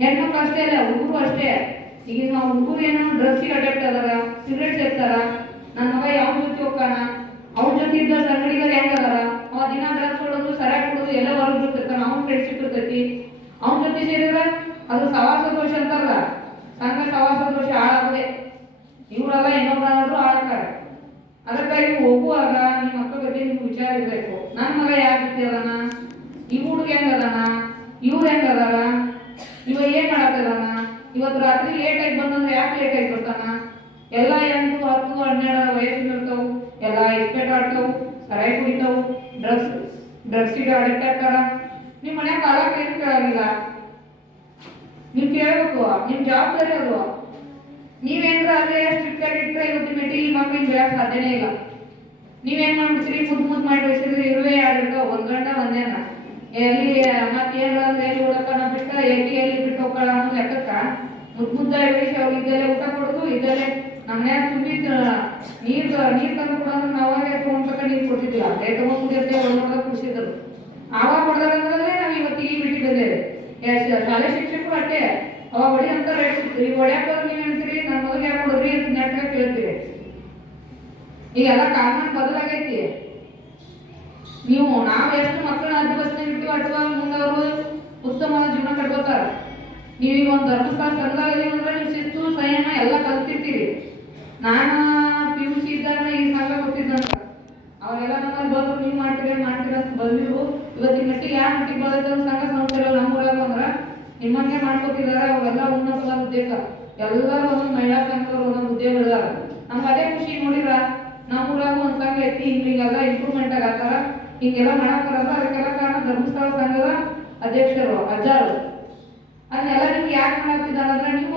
ಹೆಣ್ಮಕ್ಳು ಅಷ್ಟೇ ಅಲ್ಲ, ಹುಡುಗರು ಅಷ್ಟೇ. ಈಗ ನಾವು ಹುಡುಗರು ಏನೋ ಡ್ರಗ್ಸಿಗೆ ಅಡಾಪ್ಟ್ ಅದಾರ ಸಿಗರೇಟ್ ಸೇರ್ತಾರ, ನನ್ನ ಮಗ ಯಾವ ಜೊತೆ ಹೋಗ್ತಾನ? ಅವ್ರ ಜೊತೆ ಇದ್ದ ಸಂಗಡಿಗರು ಹೆಂಗ್ ಅದಾರ? ಅವ ದಿನ ಡ್ರಗ್ಸ್ ಕೊಡೋದು ಸರಿಯಾಗಿ ಕೊಡೋದು ಎಲ್ಲ ಹೊರಗೆ ಇರ್ತಾನ ಅವ್ನ ಫ್ರೆಂಡ್ಶಿಪ್ ಇರ್ತೈತಿ. ಅವ್ನ ಜೊತೆ ಸೇರಿದ್ರೆ ಅದು ಸವಾಸ ದೋಷ ಅಂತಾರಲ್ಲ, ಸಂಘ ಸವಾಸ ದೋಷ ಹಾಳಾಗದೆ. ಇವರೆಲ್ಲ ಇನ್ನೊಬ್ಬರಾದ್ರೂ ಹಾಳಾಗ್ತಾರೆ. ಅದಕ್ಕಾಗಿ ಹೋಗುವಾಗ ನಿಮ್ಮ ಮಕ್ಕಳ ಬಗ್ಗೆ ನಿಮ್ಗೆ ವಿಚಾರ ಇರಬೇಕು. ನನ್ನ ಮಗ ಯಾವ ರೀತಿ ಅದಾನ? ಈ ಹುಡುಗ ಹೆಂಗ್ ಅದಾನ? ಇವ್ರು ಹೆಂಗ್ ಅದಾರ? ಇವ ಮಾಡತ್ತದಾನ ಇವತ್ತು ರಾತ್ರಿ ಲೇಟ್ ಆಗಿ ಬಂದಂದ್ರೆ ಯಾಕೆ ಲೇಟ್ ಆಗಿ ಬರ್ತಾನ? ಎಲ್ಲ ಎಂಟು, ಹತ್ತು, ಹನ್ನೆರಡು ವಯಸ್ಸಿನ ಇರ್ತಾವು. ಎಲ್ಲ ಇಸ್ಪೇಟ್ ಆಡ್ತಾವು ಸರಾಯಿ ಕುಡಿತಾವು. ಡ್ರಗ್ಸ್ ಡ್ರಗ್ಸಿಗೆ ಅಡಿಕ್ಟ್ ಆಗ್ತಾರ. ನಿಮ್ಮ ಮನ್ಯಾಗ ಕಾಲ ಏನು ಕೇಳಾಗಿಲ್ಲ. ನೀವು ಕೇಳಬೇಕು ನಿಮ್ಮ ಜವಾಬ್ದಾರಿ ಅದು. ನೀವೇನ್ರ ಅಲ್ಲೇ ಸ್ಟ್ರಿಕ್ಟ್ ಆಗಿ ಇಟ್ಟರೆ ಇವತ್ತು ಮೆಟೀರಿಯಲ್ ಮಕ್ಕಳಿಗೆ ಬೆಳೆಯಕ್ಕೆ ಸಾಧ್ಯನೇ ಇಲ್ಲ. ನೀವೇನ್ ಮಾಡ್ಬಿಡ್ತೀರಿ? ಮುದ್ದು ಮುದ್ದು ಮಾಡಿ ಬೆಳೆಸಿದ್ರೆ ಇರುವೆ ಆಗಿರ್ತಾವ ಒಂದ್ ಗಂಟೆ ಒಂದೇನ ಎಲ್ಲಿ ಮತ್ತೇನ್ರ ಅಂದ್ರೆ ಎಲ್ಲಿ ಓಡಕಣ ಬಿಟ್ಟ ಎಲ್ಲಿ ಎಲ್ಲಿ ಬಿಟ್ಟು ಹೋಗ್ಕಳ ಅನ್ನೋ ಲೆಕ್ಕಕ್ಕ. ಮುದ್ದು ಮುದ್ದಾಗಿ ಅವ್ರು ಇದ್ದಲ್ಲೇ ಊಟ ಕೊಡೋದು, ಇದ್ದಲ್ಲೇ ನಮ್ಮ ತುಂಬಿದ ನೀರು ನೀರ್ ತಂದು ಕೊಡೋದ್ರೆ ನಾವಾಗೆ ತೊಗೊಂಡ್ಬೇಕ ನೀರು ಕೊಡ್ತಿದ್ದಿಲ್ಲ ಅದೇ ತಗೊಂಡ್ ಕುಡಿಯತ್ತೆ ಒಳಗೊಳಗ ಕುಡಿಸಿದ್ರು. ಆವಾಗ ಕೊಡೋದಂದ್ರೆ ನಾವು ಇವತ್ತು ಈ ಬಿಟ್ಟಿದ್ದೇವೆ ಶಾಲೆ ಶಿಕ್ಷಕರು ಅಷ್ಟೇ ಅವಾಗ ಹೊಡಿ ಅಂತ ಸಿಗ್ತೀರಿ ಹೊಡ್ಯಾಕ ನೀವು ಹೇಳ್ತೀರಿ ನನ್ನ ಮಗಗೆ ಯಾಕೆ ಕೊಡ್ರಿ ಅಂತ ನೆಟ್ಟ ಕೇಳ್ತೀರಿ ಈಗೆಲ್ಲ ಕಾರಣ ಬದಲಾಗೈತಿ. ನೀವು ನಾವು ಎಷ್ಟು ಮಕ್ಕಳನ್ನ ಅದ್ ಮುಂದೆ ಅವರು ಉತ್ತಮವಾದ ಜೀವನ ಕಟ್ಕೋತಾರೆ ನೀವೀಗ ಒಂದು ಧರ್ಮಸ್ಥಳ ಸಂಘದಲ್ಲಿ ಅಂದ್ರೆ ನೀವು ಶಿಸ್ತು ಸಂಯಮ ಎಲ್ಲ ಕಲ್ತಿರ್ತೀರಿ. ನಾನು ಪಿ ಯು ಸಿ ಇದ್ದಾಗ ಈ ಸಾಲ ಕೊಟ್ಟಿದ್ದಂತ. ಅವಾಗೆಲ್ಲ ನಮ್ಮಲ್ಲಿ ಬಂದು ನೀವು ಮಾಡ್ತೀರ ಮಾಡ್ತೀರ ಅಂತ ಬಂದಿರು ಇವತ್ತಿನ ಮಟ್ಟಿಗೆ ಯಾವ ಮಟ್ಟಿಗೆ ಬಂದೈತೆ ಅಂತ ಸಂಘ ಸಂಸ್ಥೆಗಳು ನಮ್ಮೂರಾಗ ಅಂದ್ರ ನಿಮ್ಮಂಗೆ ಮಾಡ್ಕೊತಿದಾರೆ ಅವೆಲ್ಲ ಉನ್ನತವಾದ ಉದ್ಯೋಗ. ಎಲ್ಲರೂ ಒಂದೊಂದು ಮಹಿಳಾ ಸಂಘದವ್ರು ಒಂದೊಂದು ಉದ್ಯೋಗಗಳಿದಾರ ನಮ್ಗೆ ಅದೇ ಖುಷಿ ನೋಡಿರ ನಮ್ಮೂರಾಗ ಒಂದು ಸಂಘ ಐತಿ. ಹಿಂಗೆಲ್ಲ ಇಂಪ್ರೂವ್ಮೆಂಟ್ ಆಗತ್ತಾರ ಹಿಂಗೆಲ್ಲ ಮಾಡಕ್ ಬರಲ್ಲ ಅದಕ್ಕೆಲ್ಲ ಕಾರಣ ಧರ್ಮಸ್ಥಳ ಸಂಘದ ಅಧ್ಯಕ್ಷರು ಅಜ್ಜಾರು ಅದನ್ನೆಲ್ಲ ನಿಮ್ಗೆ ಯಾಕೆ ಮಾಡ್ತಿದ್ದಾರೆ ಅಂದ್ರೆ ನೀವು